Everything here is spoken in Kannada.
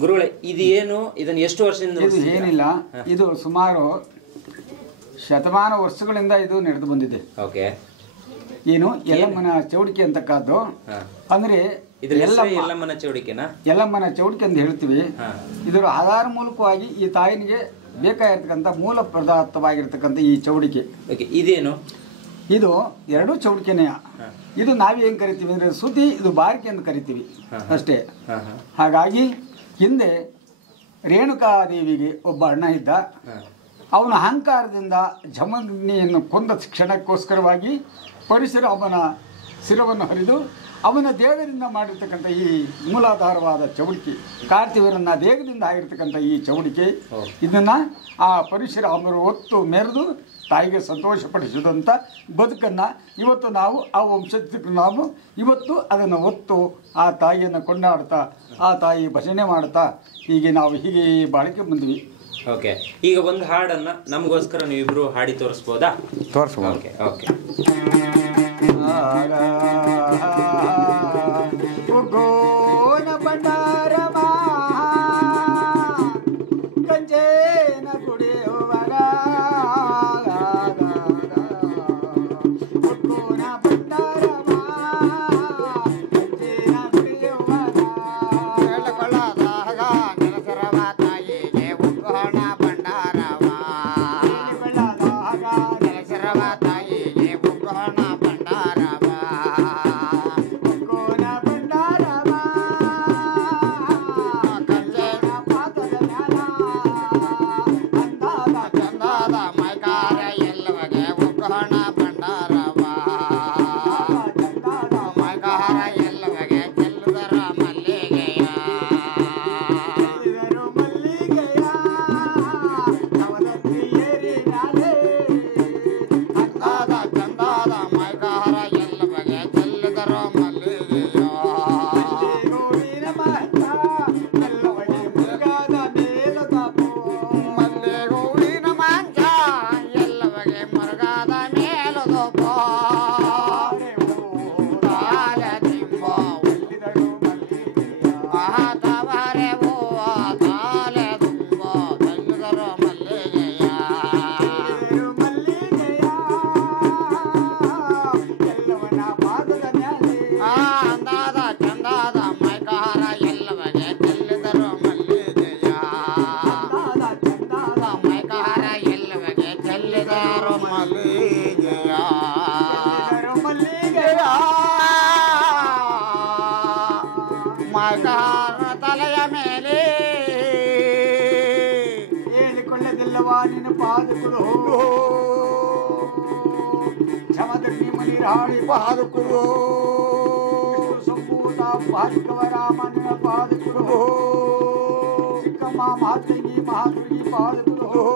ಗುರುಗಳೇ ಇದು ಏನು, ಇದನ್ನು ಎಷ್ಟು ವರ್ಷದಿಂದ? ಇದು ಏನಿಲ್ಲ, ಇದು ಸುಮಾರು ಶತಮಾನ ವರ್ಷಗಳಿಂದ ಇದು ನಡೆದು ಬಂದಿದೆ. ಓಕೆ. ಏನು ಯಲ್ಲಮ್ಮನ ಚೌಡಿಕೆ ಅಂತಕ್ಕದ್ದು ಅಂದ್ರೆ ಯಲ್ಲಮ್ಮನ ಚೌಡಿಕೆನಾ? ಯಲ್ಲಮ್ಮನ ಚೌಡಿಕೆ ಅಂತ ಹೇಳ್ತೀವಿ. ಇದರ ಆಧಾರ ಮೂಲಕವಾಗಿ ಈ ತಾಯಿನಿಗೆ ಬೇಕಾಗಿರ್ತಕ್ಕಂಥ ಮೂಲ ಪದಾರ್ಥವಾಗಿರ್ತಕ್ಕಂಥ ಈ ಚೌಡಿಕೆ. ಇದೇನು? ಇದು ಎರಡೂ ಚೌಡಿಕೆನೆಯ. ಇದು ನಾವೇನ್ ಕರಿತೀವಿ ಅಂದ್ರೆ ಸುದ್ದಿ, ಇದು ಬಾರಿಕೆ ಅಂತ ಕರಿತೀವಿ ಅಷ್ಟೇ. ಹಾಗಾಗಿ ಹಿಂದೆ ರೇಣುಕಾದೇವಿಗೆ ಒಬ್ಬ ಅಣ್ಣ ಇದ್ದ. ಅವನ ಅಹಂಕಾರದಿಂದ ಜಮದಗ್ನಿಯನ್ನು ಕೊಂದ ಕ್ಷಣಕ್ಕೋಸ್ಕರವಾಗಿ ಪರಶುರಾಮನ ಶಿರವನ್ನು ಹರಿದು ಅವನ ದೇಹದಿಂದ ಮಾಡಿರ್ತಕ್ಕಂಥ ಈ ಮೂಲಾಧಾರವಾದ ಚೌಡಿಕೆ, ಕಾರ್ತಿವರನ್ನ ದೇಹದಿಂದ ಆಗಿರ್ತಕ್ಕಂಥ ಈ ಚೌಡಿಕೆ, ಇದನ್ನ ಆ ಪರಶುರಾಮರು ಒತ್ತು ಮೆರೆದು ತಾಯಿಗೆ ಸಂತೋಷಪಡಿಸಿದಂಥ ಬದುಕನ್ನು ಇವತ್ತು ನಾವು ಆ ವಂಶಕ್ಕೆ ನಾವು ಇವತ್ತು ಅದನ್ನು ಒತ್ತು ಆ ತಾಯಿಯನ್ನು ಕೊಂಡಾಡ್ತಾ ಆ ತಾಯಿ ಭಜನೆ ಮಾಡ್ತಾ ಹೀಗೆ ನಾವು ಹೀಗೆ ಬಾಳಿಕೆ ಬಂದ್ವಿ. ಓಕೆ. ಈಗ ಒಂದು ಹಾಡನ್ನು ನಮಗೋಸ್ಕರ ನೀವಿಬ್ರು ಹಾಡಿ ತೋರಿಸ್ಬೋದಾ? ತೋರಿಸ್ಬೋದು. Okay okay. ಗೋನ ಬಂಡಾರಮ ಕಂಜೇನ ಗುಡಿಯುವರ ಗೋನ ಬಂಡಾರಮ ಕಂಜೇನ ಗುಡಿಯುವರ ಬೆಳ್ಳಕೊಳ್ಳದಾಗ ನೆಲಸರವ ತಾಯಿಗೆ ಉಗ್ಗೋಣ ಬಂಡಾರವ ಬೆಳ್ಳಕೊಳ್ಳದಾಗ ನೆಲಸರವ ತಾಯಿಗೆ ಉಗ್ಗೋಣ ಬಂಡಾರವ ತಲೆಯ ಮೇಲೆ ಹೇಳಿಕೊಳ್ಳದಿಲ್ಲವಾ ನಿನ್ನ ಪಾದಕುಳು ಜಮದಗ್ನಿ ಮಲಿರಾಳಿ ಪಾದಕುಳು ಸಂಪೂತ ಪಾದಕವ ರಾಮನ ಪಾದಕುಳು ಚಿಕ್ಕಮ್ಮ ಮಾತಂಗಿ ಮಹಾದುರ್ಗಿ ಪಾದಕುಳು